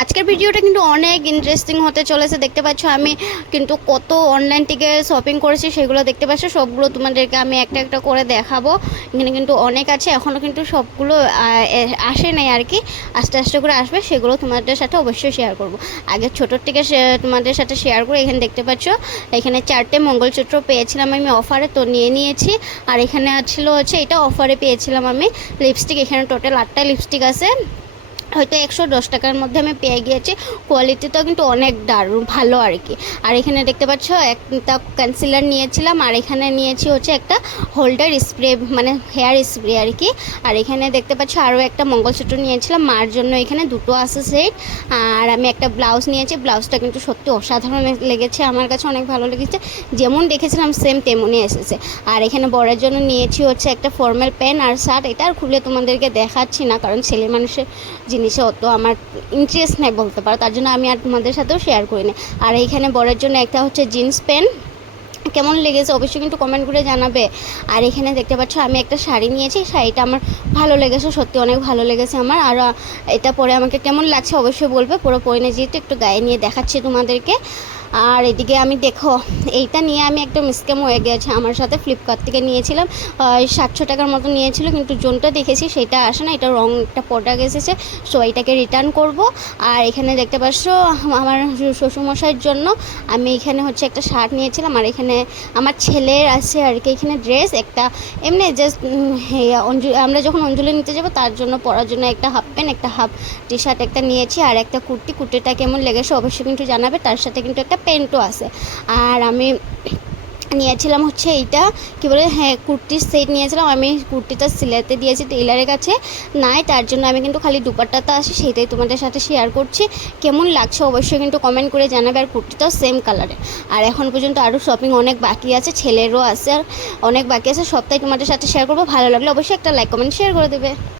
আজকের ভিডিওটা কিন্তু অনেক ইন্টারেস্টিং হতে চলেছে। দেখতে পাচ্ছ আমি কিন্তু কত অনলাইন থেকে শপিং করেছি সেগুলো দেখতে পাচ্ছ। সবগুলো তোমাদেরকে আমি একটা একটা করে দেখাবো। এখানে কিন্তু অনেক আছে, এখনও কিন্তু সবগুলো আসে নাই আর কি, আস্তে আস্তে করে আসবে। সেগুলো তোমাদের সাথে অবশ্যই শেয়ার করব। আগে ছোটোর থেকে তোমাদের সাথে শেয়ার করে। এখানে দেখতে পাচ্ছ এখানে 4টে মঙ্গলসূত্র পেয়েছিলাম আমি অফারে, তো নিয়ে নিয়েছি। আর এখানে ছিল হচ্ছে এটা অফারে পেয়েছিলাম আমি লিপস্টিক। এখানে টোটাল 8টা লিপস্টিক আছে, হয়তো 110 টাকার মধ্যে আমি পেয়ে গিয়েছি। কোয়ালিটিটাও কিন্তু অনেক দারুণ ভালো আর কি। আর এখানে দেখতে পাচ্ছ একটা কনসিলার নিয়েছিলাম, আর এখানে নিয়েছি হচ্ছে একটা হোল্ডার স্প্রে, মানে হেয়ার স্প্রে আর কি। আর এখানে দেখতে পাচ্ছ আরও একটা মঙ্গলসূত্র নিয়েছিলাম মার জন্য, এখানে দুটো আছে সেট। আর আমি একটা ব্লাউজ নিয়েছি, ব্লাউজটা কিন্তু সত্যি অসাধারণ লেগেছে, আমার কাছে অনেক ভালো লেগেছে। যেমন দেখেছিলাম সেম তেমনই এসেছে। আর এখানে বরের জন্য নিয়েছি হচ্ছে একটা ফর্মাল প্যান্ট আর শার্ট। এটা আর খুলে তোমাদেরকে দেখাচ্ছি না, কারণ ছেলে মানুষের জিনিসে অত আমার ইন্টারেস্ট নেই বলতে পারো, তার জন্য আমি আর তোমাদের সাথেও শেয়ার করিনি। আর এইখানে বরের জন্য একটা হচ্ছে জিন্স প্যান্ট। কেমন লেগেছে অবশ্যই কিন্তু কমেন্ট করে জানাবে। আর এখানে দেখতে পাচ্ছ আমি একটা শাড়ি নিয়েছি, শাড়িটা আমার ভালো লেগেছে, সত্যি অনেক ভালো লেগেছে আমার। আর এটা পরে আমাকে কেমন লাগছে অবশ্যই বলবে। পুরো পরে যেহেতু একটু গায়ে নিয়ে দেখাচ্ছি তোমাদেরকে। আর এদিকে আমি দেখো এইটা নিয়ে আমি একটা স্ক্যাম হয়ে গেছে আমার সাথে। ফ্লিপকার্ট থেকে নিয়েছিলাম, 700 টাকার মতো নিয়েছিল, কিন্তু জোনটা দেখেছি সেটা আসে না, এটা রং একটা প্রোডাক্ট এসেছে। সো এটাকে রিটার্ন করব। আর এখানে দেখতে পাচ্ছ আমার শ্বশুরমশাইয়ের জন্য আমি এখানে হচ্ছে একটা শার্ট নিয়েছিলাম। আর এখানে আমার ছেলের আছে আর কি এখানে ড্রেস একটা, এমনি জাস্ট আমরা যখন অঞ্জলি নিতে যাবো তার জন্য পরার জন্য একটা হাফ প্যান্ট, একটা হাফ টি শার্ট একটা নিয়েছি। আর একটা কুর্তিটা কেমন লেগেছে অবশ্যই কিন্তু জানাবে। তার সাথে কিন্তু একটা প্যান্টও আছে। আর আমি নিয়েছিলাম হচ্ছে এইটা কী বলে, হ্যাঁ কুর্তির সেট নিয়েছিলাম। আমি কুর্তিটা সিলাতে দিয়েছি টেইলারের কাছে, নাই তার জন্য আমি কিন্তু খালি দুপাট্টাটা আসে সেটাই তোমাদের সাথে শেয়ার করছি। কেমন লাগছে অবশ্যই কিন্তু কমেন্ট করে জানাবে। আর কুর্তিটাও সেম কালারে। আর এখন পর্যন্ত আরও শপিং অনেক বাকি আছে, ছেলেরও আছে, আর অনেক বাকি আছে, সবটাই তোমাদের সাথে শেয়ার করবো। ভালো লাগলে অবশ্যই একটা লাইক কমেন্ট শেয়ার করে দেবে।